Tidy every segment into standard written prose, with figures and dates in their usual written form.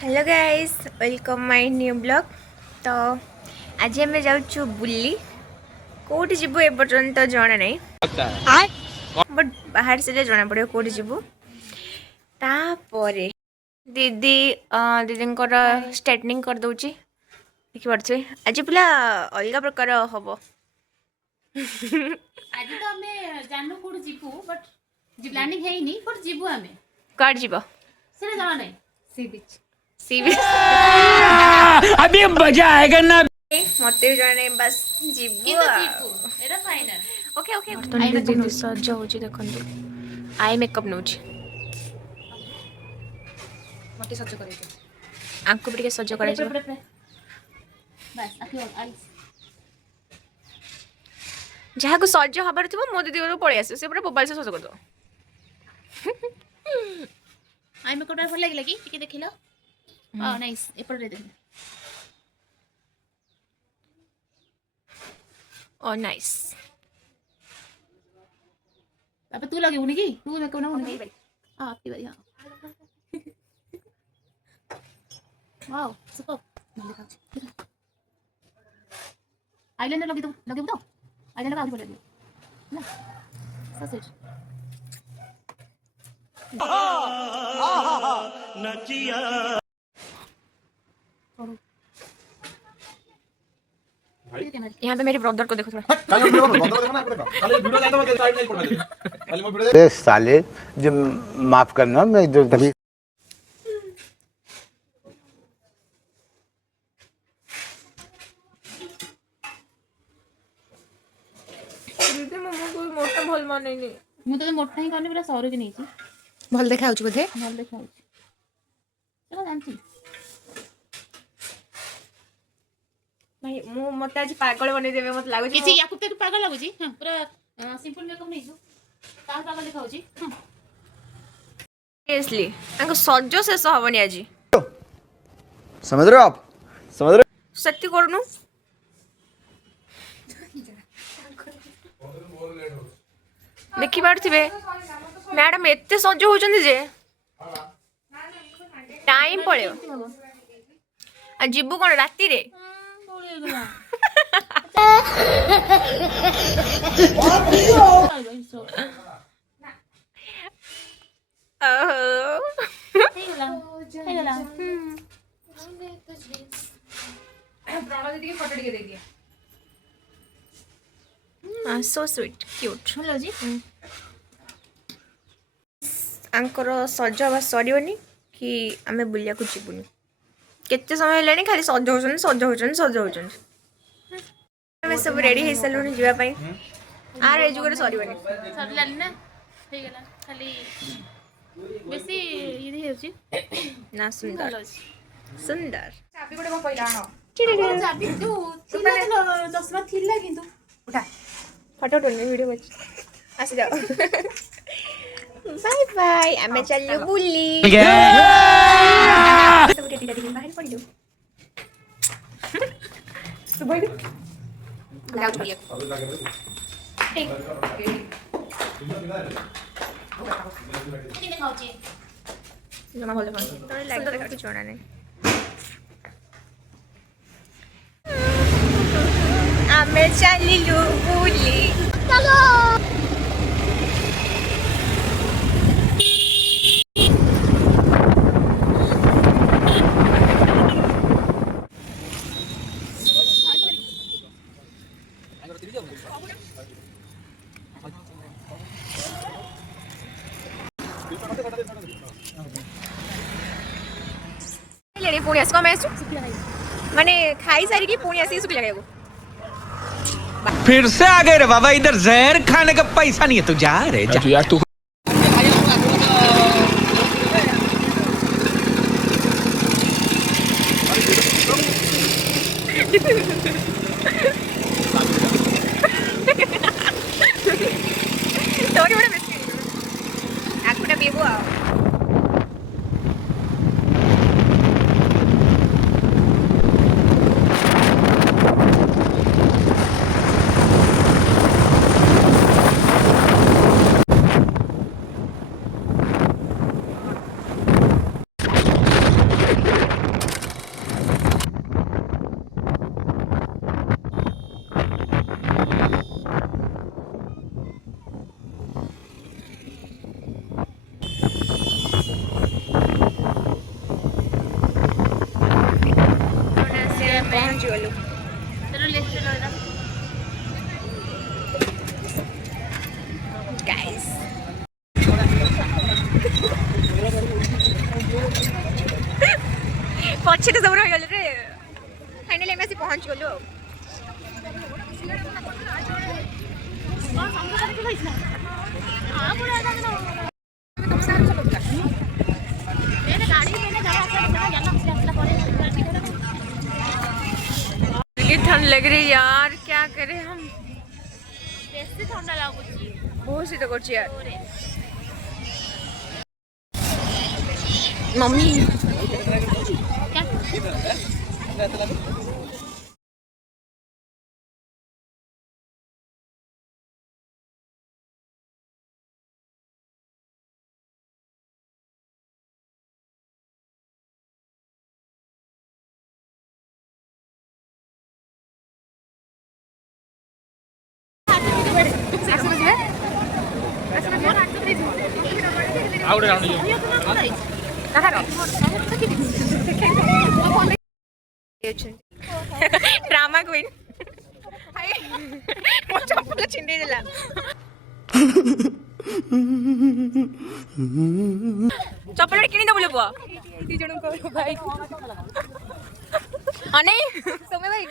Hello guys welcome my new blog. तो आज आम जाऊँ बुली कौटी जीवु ए पर्यंत जना नहीं बट बाहर से जना पड़ो कौटी जीवु तापरे दीदी दीदी स्ट्रेटनिंग कर दउची देखिपे आज पूरा अलग प्रकार हम आज तो हमें जानू कोड जीवु बट प्लानिंग है नहीं बट जीवु हमें कट जीव सेना जाना नहीं सी बीच सी बीच अभी मजा आएगा ना। मत भी जाने बस जीवु जीवु एरा फाइनल ओके ओके बर्तन दीदी सज होची देखंतु आई मेकअप नउची मटे सच करे आंको भी सज कर बस आखि आई जहाँ को सज हबार थो मो दीदी को पलि आस से पूरा मोबाइल से सज कर दो आई मेकअप भल लगे कि टिके देखिलो हां नाइस एपर रे देख ओ नाइस अब तू लगे उनी की तू मेकअप ना उनी हां आपकी बारी हां वाओ सुपर आईलाइनर लगे तो आईलाइनर आगे बढ़ा दियो ना सच नचिया यहाँ पे मेरे ब्रदर को देखो थोड़ा अरे साले जब माफ करना मैं इधर तभी दीदी मम्मा को मोटा भल माने नहीं मु तो मोटा ही करने पूरा सौर के नहीं छी भल देखा होची बोधे भल देखा होची चलो जानती भाई मु मते आज पागल बने देबे मत लागो किछि याकू ते पागल लागो छी हां पूरा सिंपल मेकअप नहीं छु ता पागल देखा होची सीरियसली अंको सज्जो से हबनी आज समझ रहे हो आप समझ रहे सत्य करनु देखि पारथिबे मैडम एते सज्जो होचंदी जे टाइम पळेओ आ जीबु कोन राती रे सो स्वीट क्यूट आंकर सजवा सरियोनी कि आमे बुलिया को जीवुनी केते समय हेलानी खाली सज होचन आमे सब रेडी हे सलूनी जीवा पई आर ए जुगरे सरियोनी सरलानी ना हे गेला खाली बेसी ये होची ना सुंदर सुंदर चाबी कोडे पहिला आनो चाबी तो थिला दसवा थिला किंतु उठा फोटो उठने वीडियो बच आसे जाओ बाय बाय आमे चलियो बुली सब टेटी टेटी बाहर पड़ जाओ तो भाई लाओ छोड़िए किने खाउची जमा बोले फोन तो लाइक तो कुछ होना नहीं आमे चलियो बुली चलो लेने पुणी आस कम आसु माने खाई सारी की पुणी आसी सुखी लगाइबो फिर से आ गए रे बाबा, इधर जहर खाने का पैसा नहीं है, तू जा रे जा। यार तू तोरी बड़ा बेस्ट आकुटा बेबो आ गलु चलो ले चलो इधर गाइस पछे तो सब रह गले रे फाइनली हम ऐसे पहुंच गलु हां पूरा तुम साथ चलो मैंने गाड़ी में जाना ये ठंड लग रही है यार क्या करें हम बेसी ठंडा लागुची बहुत शीत कर यार मम्मी ड्रामा क्वीन ମୋ ଚପଲ ଛିଣ୍ଡେଇ ଦେଲା ଚପଲଟା କିଣିଦବୁ ଲୋ ପୁଅ ଦି ଜଣଙ୍କ ଭାଇ ଅନେଇ ସୌମ୍ୟ ଭାଇ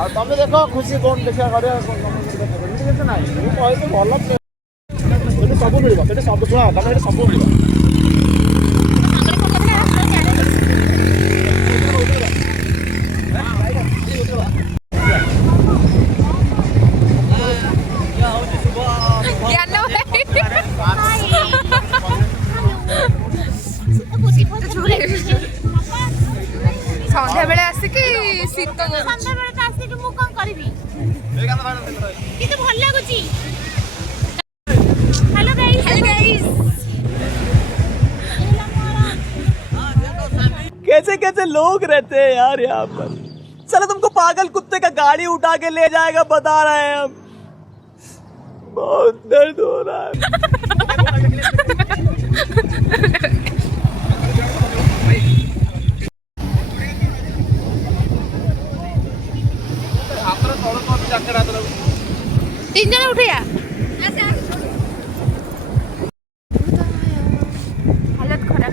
ଆଉ ତମେ ଦେଖ ଖୁସି କଣ ଦେଖିବା କରିବା ଏମିତି କିଛି ନାହିଁ ମୁଁ କହିଲି ଭଲ ସେଠି ସବୁ ମିଳିବ ସେଠି ସବୁ ଶୁଣ ତମେ ସେଠି ସବୁ ମିଳିବ ଜ୍ଞାନ ସନ୍ଧ୍ୟା ବେଳେ ଆସିକି ଶୀତ ସନ୍ଧ୍ୟା ବେଳେ ତ ଆସିକି ମୁଁ କଣ କରିବି କିନ୍ତୁ ଭଲ ଲାଗୁଛି हेलो गाइस कैसे कैसे लोग रहते हैं यार यहाँ पर साला तुमको पागल कुत्ते का गाड़ी उठा के ले जाएगा बता रहे हैं हम बहुत दर्द हो रहा है तीन जन उठिया हालत खराब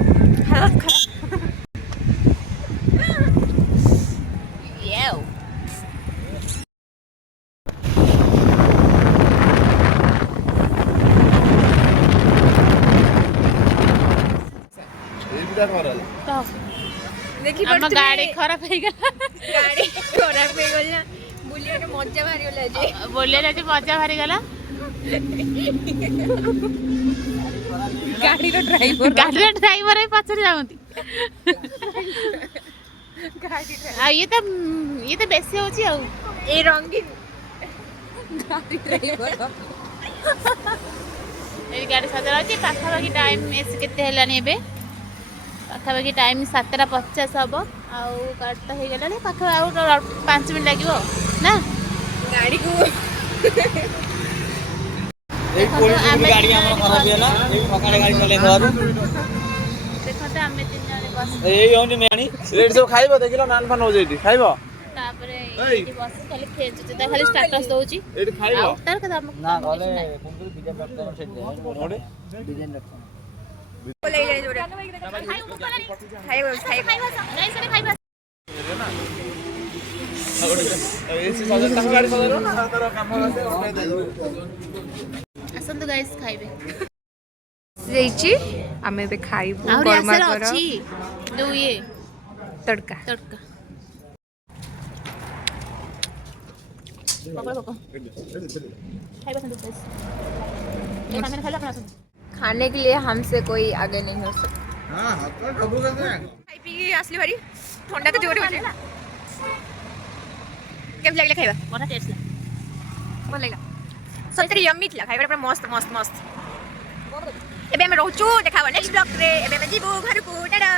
देखी हम गाड़ी खराब हो गया गाड़ी खराब हो गला बुलिया के मजा भारी होला जे बोले जे मजा भारी गला गाड़ी रो ड्राइवर ही पछरे जाउंती आ ये तो बेसी होची आ ए रंगीन गाड़ी ड्राइवर ए गाड़ी सजरा होची पाखा बाकी टाइम एस केते हेलानी एबे पाखा बाकी टाइम 7:50 हबो आउ गाड़ी तो हे गेलानी पाखा आउ 5 मिनिट लागिवो ना गाड़ी को एक कोई गाड़ी हमर खराब है ना एक फकाड़े गाड़ी चले घर देखो तो हमें तीन जने बस एई होनी मेणी रेड सब खाइबो देखिलो नान फान हो जेठी खाइबो तापरे एठी बस खाली खेचुचे ता खाली स्टेटस दउची एठी खाइबो आउ तार कथा हम ना गले कुंतु डिजाइन रखते हैं सेट नोडे डिजाइन रखते हैं ले ले जोरे खाइबो गाइस अरे खाइबा एसी सजल तक गाड़ी सजल ना तार काम आसे उठाई दे असंतु गाइस खाइबे रेची हमें बे खाइबो आउरी गरमा आसर कर अछि दो ये तड़का तड़का पकड़ पकड़ खाइबा संतु गाइस ये मैंने खाला अपना खाने के लिए हमसे कोई आगे नहीं हो सकता हां हां तो डबू कर दे खाई पी के असली भारी ठंडा तो जोरे होचे केम लागले खाइबा बड़ा टेस्ट ଭଲ ଲାଗିଲା ସତରେ ୟମ୍ମି ଥିଲା ଖାଇବାଟା ପୁରା ମସ୍ତ ମସ୍ତ ମସ୍ତ ଏବେ ଆମେ ରହୁଛୁ ଦେଖା ନେକ୍ସଟ ବ୍ଲଗରେ ଏବେ ଆମେ ଯିବୁ ଘରକୁ ଟାଟା